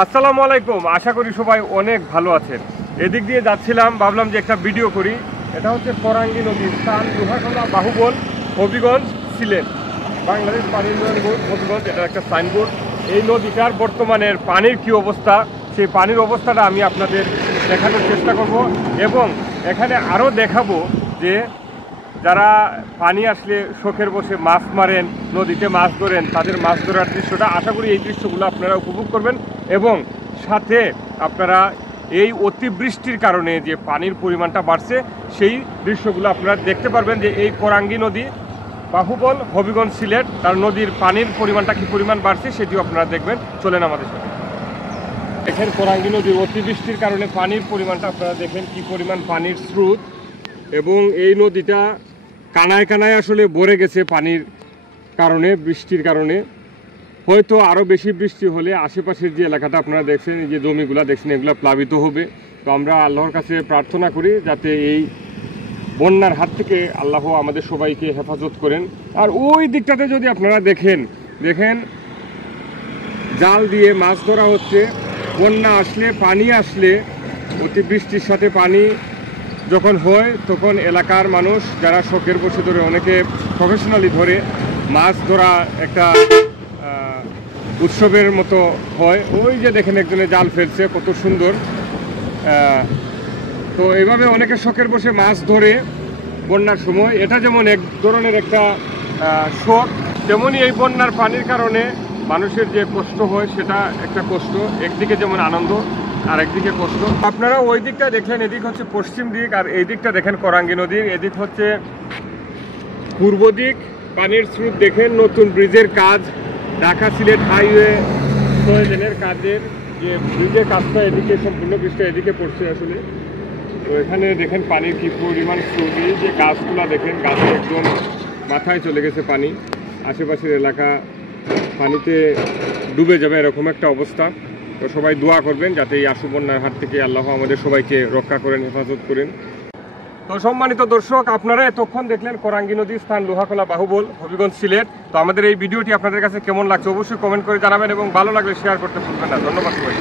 আসসালামু আলাইকুম, আশা করি সবাই অনেক ভালো আছেন। এদিক দিয়ে যাচ্ছিলাম, ভাবলাম যে একটা ভিডিও করি। এটা হচ্ছে কোরাঙ্গি নদীর স্থান লোহাগড়া, বাহুবল, হবিগঞ্জ, সিলেট, বাংলাদেশ পানি উন্নয়ন বোর্ড হবিগঞ্জ। এটা একটা সাইনবোর্ড। এই নদীটার বর্তমানের পানির কি অবস্থা, সেই পানির অবস্থাটা আমি আপনাদের দেখানোর চেষ্টা করব এবং এখানে আরও দেখাবো যে যারা পানি আসলে শখের বসে মাছ মারেন, নদীতে মাছ ধরেন, তাদের মাছ ধরার দৃশ্যটা আশা করি এই দৃশ্যগুলো আপনারা উপভোগ করবেন এবং সাথে আপনারা এই অতিবৃষ্টির কারণে যে পানির পরিমাণটা বাড়ছে সেই দৃশ্যগুলো আপনারা দেখতে পারবেন যে এই কোরাঙ্গি নদী, বাহুবল, হবিগঞ্জ, সিলেট, তার নদীর পানির পরিমাণটা কী পরিমাণ বাড়ছে সেটিও আপনারা দেখবেন। চলেন আমাদের সাথে। দেখেন কোরাঙ্গি নদীর অতিবৃষ্টির কারণে পানির পরিমাণটা আপনারা দেখেন কি পরিমাণ পানির স্রোত, এবং এই নদীটা কানায় কানায় আসলে ভরে গেছে পানির কারণে, বৃষ্টির কারণে। হয়তো আরও বেশি বৃষ্টি হলে আশেপাশের যে এলাকাটা আপনারা দেখছেন, এই যে জমিগুলো দেখছেন, এগুলো প্লাবিত হবে। তো আমরা আল্লাহর কাছে প্রার্থনা করি যাতে এই বন্যার হাত থেকে আল্লাহ আমাদের সবাইকে হেফাজত করেন। আর ওই দিকটাতে যদি আপনারা দেখেন জাল দিয়ে মাছ ধরা হচ্ছে। বন্যা আসলে, পানি আসলে, অতিবৃষ্টির সাথে পানি যখন হয় তখন এলাকার মানুষ যারা শখের বসে ধরে, অনেকে প্রফেশনালি ধরে, মাছ ধরা একটা উৎসবের মতো হয়। ওই যে দেখেন একজনে জাল ফেলছে, কত সুন্দর। তো এইভাবে অনেকে শখের বসে মাছ ধরে বন্যার সময়। এটা যেমন এক ধরনের একটা শখ, তেমনই এই বন্যার পানির কারণে মানুষের যে কষ্ট হয় সেটা একটা কষ্ট। একদিকে যেমন আনন্দ আর একদিকে কষ্ট। আপনারা ওই দিকটা দেখলেন, এদিক হচ্ছে পশ্চিম দিক, আর এই দিকটা দেখেন কোরাঙ্গি নদীর, এদিক হচ্ছে পূর্ব দিক। পানির স্রোত দেখেন, নতুন ব্রিজের কাজ, ঢাকা সিলেট হাইওয়ে 6 লেনের কাজের যে ব্রিজের কাজটা এদিকে, সম্পূর্ণ ব্রিজটা এদিকে পড়ছে আসলে। তো এখানে দেখেন পানির কি পরিমাণ স্রোত। এই যে গাছগুলা দেখেন, গাছে একদম মাথায় চলে গেছে পানি, আশেপাশের এলাকা পানিতে ডুবে যাবে এরকম একটা অবস্থা। তো সবাই দোয়া করবেন যাতে এই আশু বন্যার হাত থেকে আল্লাহ আমাদের সবাইকে রক্ষা করেন, হেফাজত করেন। তো সম্মানিত দর্শক, আপনারা এতক্ষণ দেখলেন কোরাঙ্গি নদীর স্থান লোহাগড়া, বাহুবল, হবিগঞ্জ, সিলেট। তো আমাদের এই ভিডিওটি আপনাদের কাছে কেমন লাগছে অবশ্যই কমেন্ট করে জানাবেন এবং ভালো লাগলে শেয়ার করতে ভুলবেন না। ধন্যবাদ সবাই।